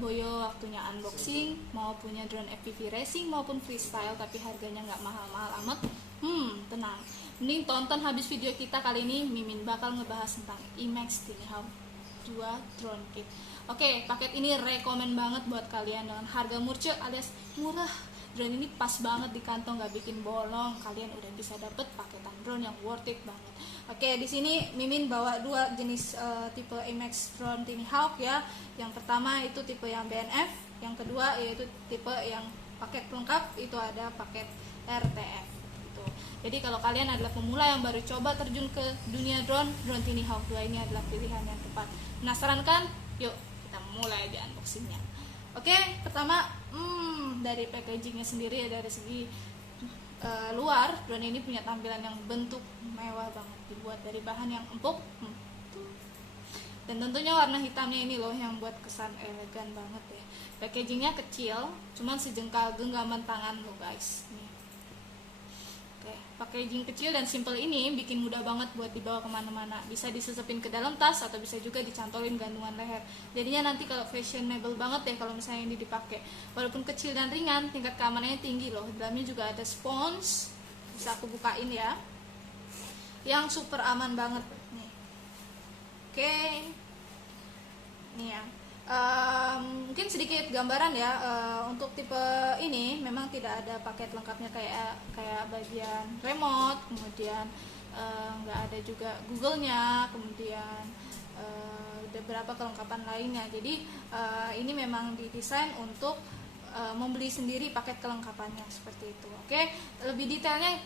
Boyo waktunya unboxing, mau punya drone FPV racing maupun freestyle tapi harganya nggak mahal-mahal amat, tenang, mending tonton habis video kita kali ini. Mimin bakal ngebahas tentang IMAX Tiny Hawk 2 drone kit. Oke, paket ini rekomen banget buat kalian dengan harga murce alias murah. Drone ini pas banget di kantong, nggak bikin bolong. Kalian udah bisa dapet paketan drone yang worth it banget. Oke, di sini Mimin bawa dua jenis tipe IMAX drone Tiny Hawk ya. Yang pertama itu tipe yang BNF, yang kedua yaitu tipe yang paket lengkap, itu ada paket RTF gitu. Jadi kalau kalian adalah pemula yang baru coba terjun ke dunia drone Tiny Hawk 2 ini adalah pilihan yang tepat. Penasaran kan? Yuk kita mulai aja unboxingnya. Oke, pertama dari packagingnya sendiri ya, dari segi luar, drone ini punya tampilan yang bentuk mewah banget, dibuat dari bahan yang empuk, dan tentunya warna hitamnya ini loh yang buat kesan elegan banget ya. Packagingnya kecil, cuman sejengkal genggaman tangan lo guys. Nih. Oke, packaging kecil dan simple ini bikin mudah banget buat dibawa kemana-mana. Bisa disesepin ke dalam tas atau bisa juga dicantolin gantungan leher. Jadinya nanti kalau fashionable banget ya kalau misalnya ini dipakai. Walaupun kecil dan ringan, tingkat keamanannya tinggi loh. Dalamnya juga ada spons, bisa aku bukain ya, yang super aman banget nih. Oke, nih ya. Mungkin sedikit gambaran ya, untuk tipe ini memang tidak ada paket lengkapnya kayak bagian remote, kemudian nggak ada juga Google-nya, kemudian beberapa kelengkapan lainnya. Jadi ini memang didesain untuk membeli sendiri paket kelengkapannya seperti itu. Oke, lebih detailnya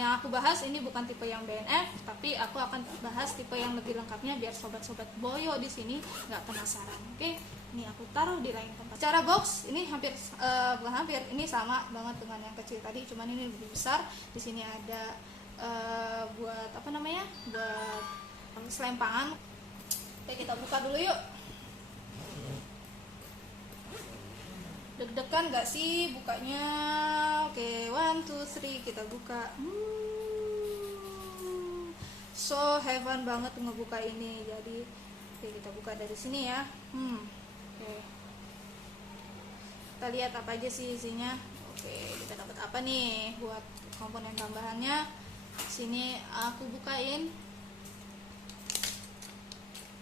yang aku bahas ini bukan tipe yang BNF, tapi aku akan bahas tipe yang lebih lengkapnya biar sobat-sobat Boyo di sini nggak penasaran. Oke, ini aku taruh di lain tempat. Cara box ini bukan hampir, ini sama banget dengan yang kecil tadi, cuman ini lebih besar. Di sini ada buat apa namanya? Buat selempangan. Oke, kita buka dulu yuk. Deg-degan gak sih bukanya? Oke, 1, 2, 3 kita buka. So heaven banget ngebuka ini. Jadi oke, kita buka dari sini ya. Oke, kita lihat apa aja sih isinya. Oke, kita dapat apa nih buat komponen tambahannya. Sini aku bukain,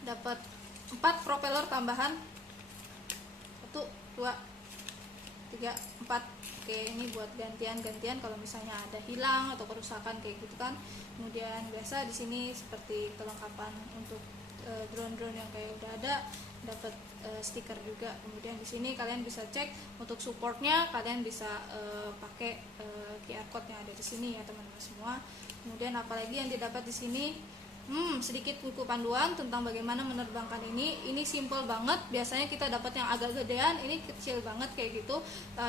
dapat 4 propeller tambahan. 1, 2, 3, 4. Oke, ini buat gantian kalau misalnya ada hilang atau kerusakan kayak gitu kan. Kemudian biasa di sini seperti kelengkapan untuk drone-drone yang kayak udah ada, dapat stiker juga. Kemudian di sini kalian bisa cek untuk supportnya, kalian bisa pakai QR code yang ada di sini ya teman-teman semua. Kemudian apalagi yang didapat di sini, sedikit buku panduan tentang bagaimana menerbangkan ini. Ini simple banget, biasanya kita dapat yang agak gedean, ini kecil banget kayak gitu.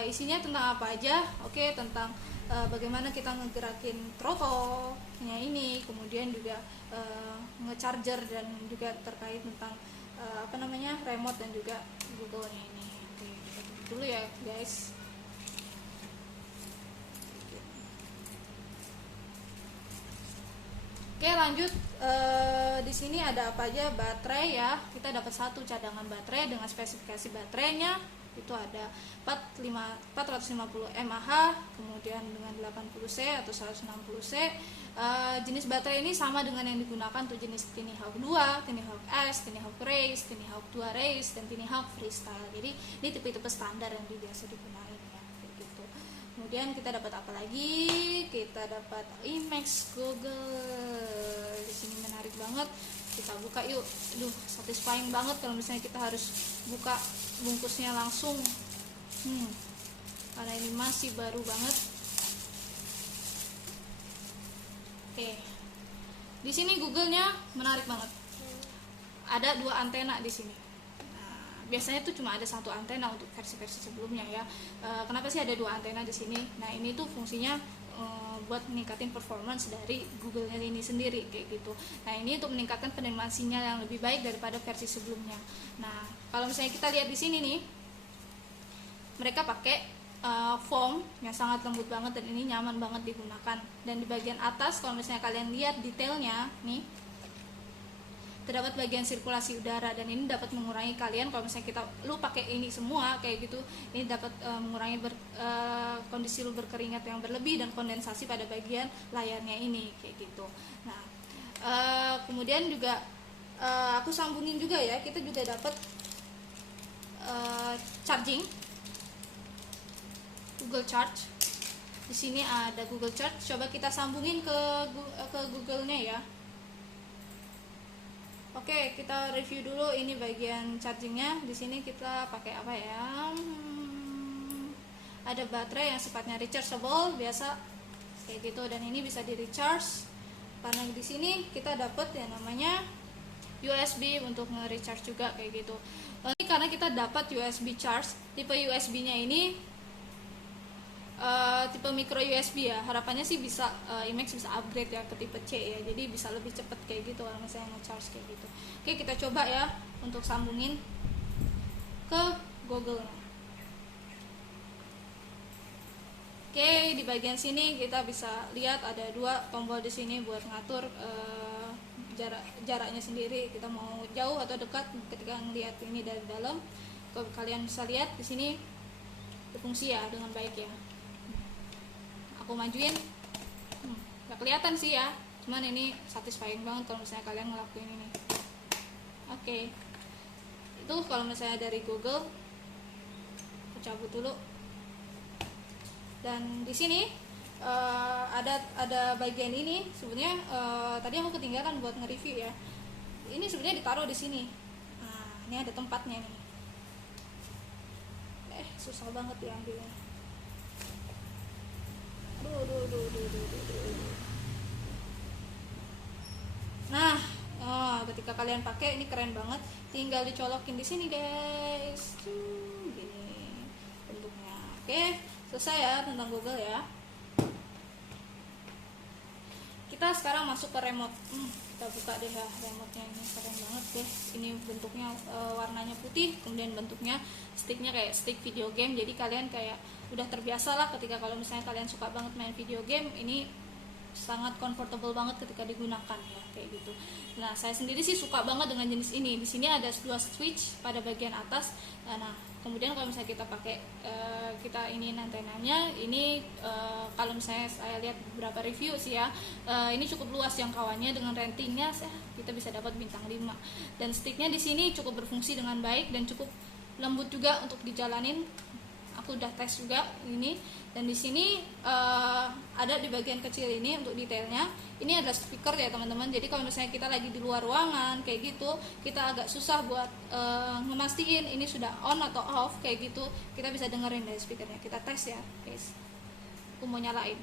Isinya tentang apa aja? Oke, tentang bagaimana kita ngegerakin throttle-nya ini, kemudian juga ngecharger, dan juga terkait tentang remote dan juga Google-nya ini. Oke, kita tutup dulu ya guys. Oke, lanjut. Di sini ada apa aja? Baterai ya. Kita dapat 1 cadangan baterai dengan spesifikasi baterainya itu ada 450 mAh, kemudian dengan 80C atau 160C. Jenis baterai ini sama dengan yang digunakan untuk jenis Tiny Hawk 2, Tiny Hawk S, Tiny Hawk Race, Tiny Hawk 2 Race, dan Tiny Hawk Freestyle. Jadi ini tipe-tipe standar yang biasa digunakan ya, kayak gitu. Kemudian kita dapat apa lagi? Kita dapat IMAX Google. Di sini menarik banget. Kita buka yuk. Aduh, satisfying banget kalau misalnya kita harus buka bungkusnya langsung. Karena ini masih baru banget. Oke. Di sini Google-nya menarik banget. Ada 2 antena di sini. Biasanya tuh cuma ada 1 antena untuk versi-versi sebelumnya ya. Kenapa sih ada 2 antena di sini? Nah, ini tuh fungsinya buat meningkatin performance dari Google-nya ini sendiri kayak gitu. Nah, ini untuk meningkatkan penerimaan sinyal yang lebih baik daripada versi sebelumnya. Nah, kalau misalnya kita lihat di sini nih, mereka pakai foam yang sangat lembut banget, dan ini nyaman banget digunakan. Dan di bagian atas kalau misalnya kalian lihat detailnya nih, terdapat bagian sirkulasi udara, dan ini dapat mengurangi kalian kalau misalnya kita pakai ini semua kayak gitu, ini dapat mengurangi kondisi lu berkeringat yang berlebih dan kondensasi pada bagian layarnya ini kayak gitu. Nah, kemudian juga aku sambungin juga ya, kita juga dapat charging Google Charge. Di sini ada Google Charge, coba kita sambungin ke Google-nya ya. Oke, kita review dulu ini bagian chargingnya. Di sini kita pakai apa ya? Ada baterai yang sifatnya rechargeable biasa kayak gitu, dan ini bisa di recharge. Karena di sini kita dapat yang namanya USB untuk nge-recharge juga kayak gitu. Ini karena kita dapat USB charge, tipe USB-nya ini tipe micro USB ya. Harapannya sih bisa IMAX bisa upgrade ya ke tipe C ya, jadi bisa lebih cepat kayak gitu kalau misalnya nge-charge kayak gitu. Oke, kita coba ya untuk sambungin ke Google. Oke, di bagian sini kita bisa lihat ada 2 tombol di sini buat ngatur jaraknya sendiri, kita mau jauh atau dekat ketika melihat ini dari dalam. Kalian bisa lihat di sini berfungsi ya dengan baik ya. Aku majuin, nggak kelihatan sih ya, cuman ini satisfying banget kalau misalnya kalian ngelakuin ini. Oke, itu kalau misalnya dari Google. Aku cabut dulu. Dan di sini ada bagian ini sebenarnya tadi aku ketinggalan buat nge-review ya. Ini sebenarnya ditaruh di sini. Nah, ini ada tempatnya nih. Susah banget ya ambilnya. Nah, ketika kalian pakai ini keren banget, tinggal dicolokin di sini guys. Gini bentuknya. Oke, selesai ya tentang Google ya. Kita sekarang masuk ke remote. Kita buka deh ya remote-nya, ini keren banget guys. Ini bentuknya warnanya putih, kemudian bentuknya sticknya kayak stick video game. Jadi kalian kayak udah terbiasa lah ketika kalau misalnya kalian suka banget main video game, ini sangat comfortable banget ketika digunakan ya kayak gitu. Nah, saya sendiri sih suka banget dengan jenis ini. Di sini ada 2 switch pada bagian atas. Nah, kemudian kalau misalnya kita pakai kita ini antenanya ini kalau misalnya saya lihat beberapa review sih ya, ini cukup luas jangkauannya dengan ratingnya kita bisa dapat bintang 5. Dan sticknya di sini cukup berfungsi dengan baik dan cukup lembut juga untuk dijalanin. Aku udah tes juga ini, dan di sini ada di bagian kecil ini untuk detailnya. Ini ada speaker ya teman-teman. Jadi kalau misalnya kita lagi di luar ruangan kayak gitu, kita agak susah buat ngemastiin ini sudah on atau off kayak gitu. Kita bisa dengerin dari speakernya. Kita tes ya, guys. Aku mau nyalain.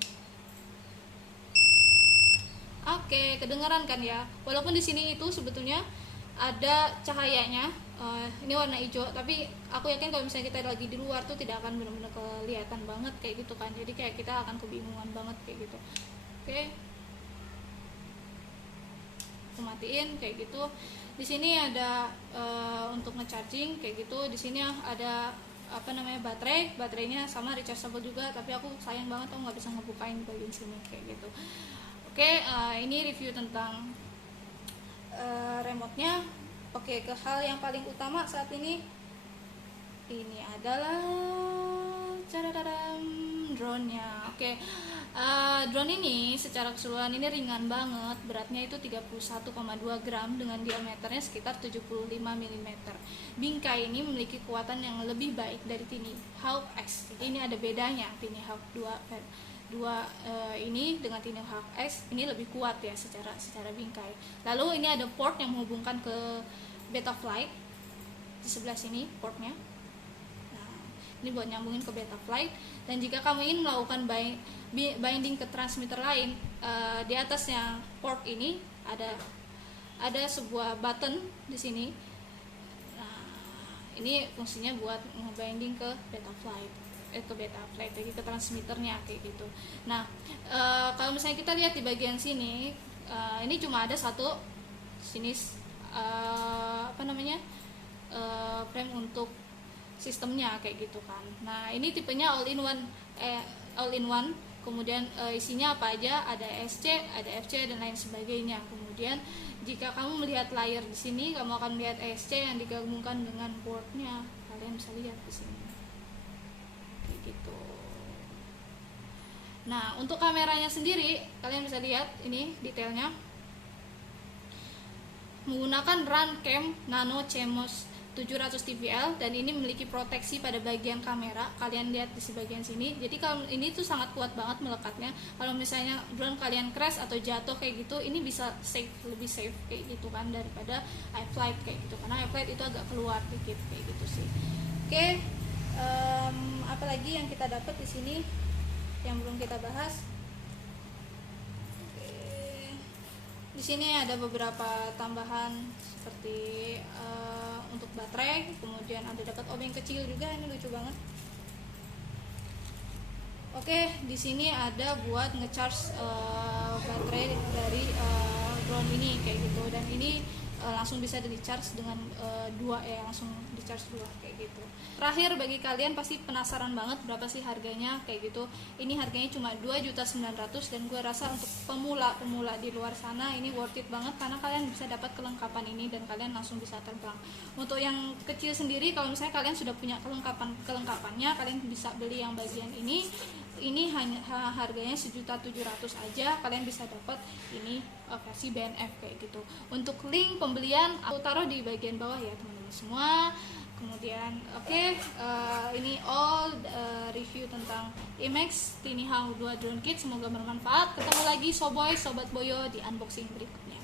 Oke, kedengeran kan ya. Walaupun di sini itu sebetulnya ada cahayanya. Ini warna hijau, tapi aku yakin kalau misalnya kita lagi di luar tuh tidak akan benar-benar kelihatan banget kayak gitu kan. Jadi kayak kita akan kebingungan banget kayak gitu. Oke, aku matiin kayak gitu. Di sini ada untuk ngecharging kayak gitu. Di sini ada baterainya sama rechargeable juga, tapi aku sayang banget aku nggak bisa ngebukain di bagian sini kayak gitu. Oke, ini review tentang remote-nya. Oke, ke hal yang paling utama saat ini adalah drone-nya. Oke, drone ini secara keseluruhan ini ringan banget, beratnya itu 31,2 gram dengan diameternya sekitar 75 mm. Bingkai ini memiliki kekuatan yang lebih baik dari Tiny Hawk X. Jadi ini ada bedanya, Tiny Hawk 2 ini dengan Tiny Hawk X ini lebih kuat ya secara bingkai. Lalu ini ada port yang menghubungkan ke Betaflight di sebelah sini portnya. Nah, ini buat nyambungin ke Betaflight. Dan jika kamu ingin melakukan binding ke transmitter lain, di atasnya port ini ada sebuah button di sini. Nah, ini fungsinya buat nge-binding ke Betaflight. Jadi ke transmitternya kayak gitu. Nah, kalau misalnya kita lihat di bagian sini, ini cuma ada satu sini frame untuk sistemnya kayak gitu kan. Nah, ini tipenya all in one Kemudian isinya apa aja, ada SC, ada FC dan lain sebagainya. Kemudian jika kamu melihat layar di sini, kamu akan melihat SC yang digabungkan dengan boardnya. Kalian bisa lihat di sini kayak gitu. Nah, untuk kameranya sendiri kalian bisa lihat ini detailnya, menggunakan Runcam Nano CMOS 700 TPL, dan ini memiliki proteksi pada bagian kamera. Kalian lihat di sebagian sini. Jadi kalau ini tuh sangat kuat banget melekatnya. Kalau misalnya drone kalian crash atau jatuh kayak gitu, ini bisa lebih safe kayak gitu kan daripada iFlight kayak gitu. Karena iFlight itu agak keluar dikit kayak gitu sih. Oke, apalagi yang kita dapat di sini yang belum kita bahas. Di sini ada beberapa tambahan seperti untuk baterai, kemudian ada dapat obeng kecil juga, ini lucu banget. Oke, di sini ada buat ngecharge baterai dari drone ini kayak gitu, dan ini langsung bisa di-charge dengan langsung di-charge 2 kayak gitu. Terakhir, bagi kalian pasti penasaran banget berapa sih harganya kayak gitu. Ini harganya cuma 2.900.000, dan gue rasa untuk pemula di luar sana ini worth it banget, karena kalian bisa dapat kelengkapan ini dan kalian langsung bisa terbang. Untuk yang kecil sendiri, kalau misalnya kalian sudah punya kelengkapannya, kalian bisa beli yang bagian ini hanya harganya 1.700.000 aja. Kalian bisa dapat ini versi BNF kayak gitu. Untuk link pembelian aku taruh di bagian bawah ya teman-teman semua. Kemudian ini all review tentang IMEX Tiny Hawk 2 Drone Kit. Semoga bermanfaat. Ketemu lagi Soboy Sobat Boyo di unboxing berikutnya.